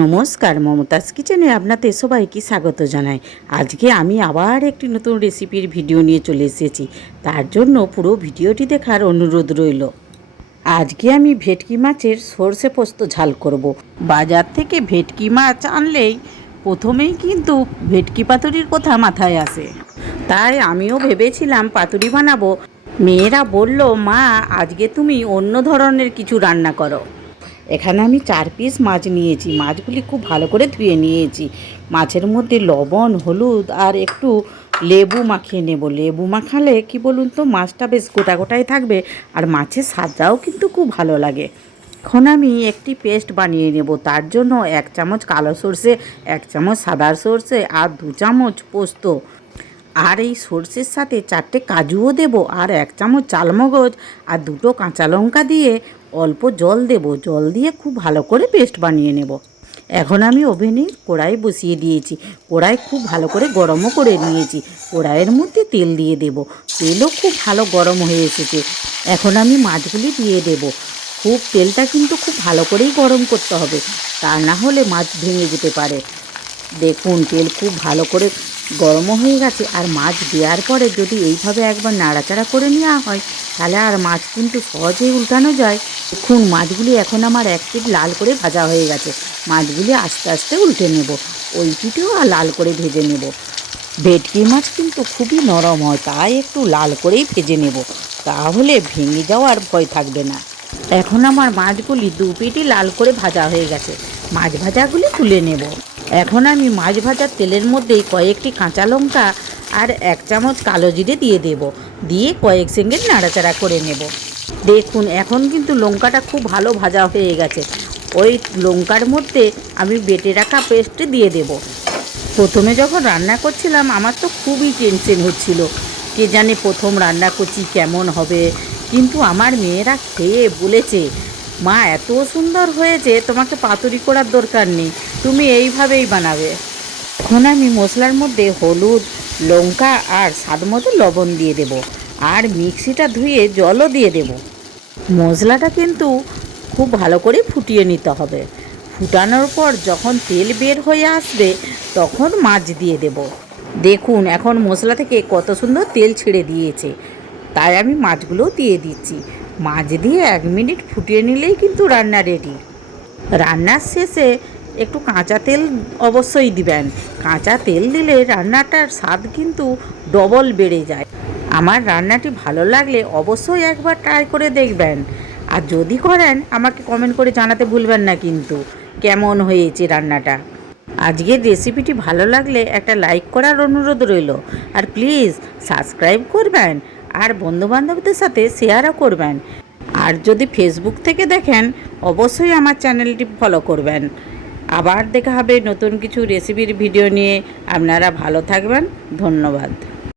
নমস্কার, মমতাজ কিচেনে আপনাদের সবাইকে স্বাগত জানাই। আজকে আমি আবার একটি নতুন রেসিপির ভিডিও নিয়ে চলে এসেছি। তার জন্য পুরো ভিডিওটি দেখার অনুরোধ রইল। আজকে আমি ভেটকি মাছের সর্ষে পোস্ত ঝাল করব। বাজার থেকে ভেটকি মাছ আনলেই প্রথমেই কিন্তু ভেটকি পাতুরির কথা মাথায় আসে। তাই আমিও ভেবেছিলাম পাতুরি বানাবো। মেয়েরা বলল, মা আজকে তুমি অন্য ধরনের কিছু রান্না করো। এখানে আমি 4 পিস মাছ নিয়েছি। মাছগুলি খুব ভালো করে ধুয়ে নিয়েছি। মাছের মধ্যে লবণ, হলুদ আর একটু লেবু মাখিয়ে নেব। লেবু মাখালে কি বলুন তো, মাছটা বেশ গোটা গোটাই থাকবে আর মাছের স্বাদটাও কিন্তু খুব ভালো লাগে। এখন আমি একটি পেস্ট বানিয়ে নেব। তার জন্য 1 চামচ কালো সর্ষে, 1 চামচ সাদা সর্ষে আর 2 চামচ পোস্ত, আর এই সর্ষের সাথে 4টে কাজুও দেব, আর 1 চামচ চালমগজ আর 2টো কাঁচা লঙ্কা দিয়ে অল্প জল দেব। জল দিয়ে খুব ভালো করে পেস্ট বানিয়ে নেব। এখন আমি ওভেনে কড়াই বসিয়ে দিয়েছি। কড়াই খুব ভালো করে গরমও করে নিয়েছি। কড়াইয়ের মধ্যে তেল দিয়ে দেব। তেলও খুব ভালো গরম হয়ে এসেছে। এখন আমি মাছগুলি দিয়ে দেব। তেলটা কিন্তু খুব ভালো করেই গরম করতে হবে, তা না হলে মাছ ভেঙে যেতে পারে। দেখুন, তেল খুব ভালো করে গরমও হয়ে গেছে। আর মাছ দেওয়ার পরে যদি এইভাবে একবার নাড়াচাড়া করে নেওয়া হয়, তাহলে আর মাছ কিন্তু সহজেই উল্টানো যায়। দেখুন, মাছগুলি এখন আমার এক পিঠ লাল করে ভাজা হয়ে গেছে। মাছগুলি আস্তে আস্তে উল্টে নেব। ওই পিঠেও আর লাল করে ভেজে নেব। ভেটকি মাছ কিন্তু খুবই নরম হয়, তাই একটু লাল করেই ভেজে নেব, তাহলে ভেঙে যাওয়ার ভয় থাকবে না। এখন আমার মাছগুলি 2 পিঠই লাল করে ভাজা হয়ে গেছে। মাছ ভাজাগুলি তুলে নেব। এখন আমি মাছ ভাজার তেলের মধ্যেই কয়েকটি কাঁচা লঙ্কা আর 1 চামচ কালো জিরে দিয়ে দেব। দিয়ে কয়েক সেকেন্ড নাড়াচাড়া করে নেব। দেখুন, এখন কিন্তু লঙ্কাটা খুব ভালো ভাজা হয়ে গেছে। ওই লঙ্কার মধ্যে আমি বেটে রাখা পেস্ট দিয়ে দেব। প্রথমে যখন রান্না করছিলাম আমার তো খুবই টেনশন হচ্ছিল, কে জানে প্রথম রান্না করছি কেমন হবে। কিন্তু আমার মেয়েরা খেয়ে বলেছে, মা এত সুন্দর হয়েছে, তোমাকে পাতুরি করার দরকার নেই, তুমি এইভাবেই বানাবে। এখন আমি মশলার মধ্যে হলুদ, লঙ্কা আর স্বাদমতো লবণ দিয়ে দেব। আর মিক্সিটা ধুয়ে জলও দিয়ে দেব। মশলাটা কিন্তু খুব ভালো করে ফুটিয়ে নিতে হবে। ফুটানোর পর যখন তেল বের হয়ে আসবে, তখন মাছ দিয়ে দেব। দেখুন, এখন মশলা থেকে কত সুন্দর তেল ছেড়ে দিয়েছে। তাই আমি মাছগুলোও দিয়ে দিচ্ছি। মাছ দিয়ে 1 মিনিট ফুটিয়ে নিলেই কিন্তু রান্না রেডি। রান্নার শেষে একটু কাঁচা তেল অবশ্যই দিবেন। কাঁচা তেল দিলে রান্নাটার স্বাদ কিন্তু ডবল বেড়ে যায়। আমার রান্নাটি ভালো লাগলে অবশ্যই একবার ট্রাই করে দেখবেন। আর যদি করেন, আমাকে কমেন্ট করে জানাতে ভুলবেন না কিন্তু কেমন হয়েছে রান্নাটা। আজকের রেসিপিটি ভালো লাগলে একটা লাইক করার অনুরোধ রইল। আর প্লিজ সাবস্ক্রাইব করবেন আর বন্ধুবান্ধবদের সাথে শেয়ারও করবেন। আর যদি ফেসবুক থেকে দেখেন, অবশ্যই আমার চ্যানেলটি ফলো করবেন। আবার দেখা হবে নতুন কিছু রেসিপির ভিডিও নিয়ে। আপনারা ভালো থাকবেন। ধন্যবাদ।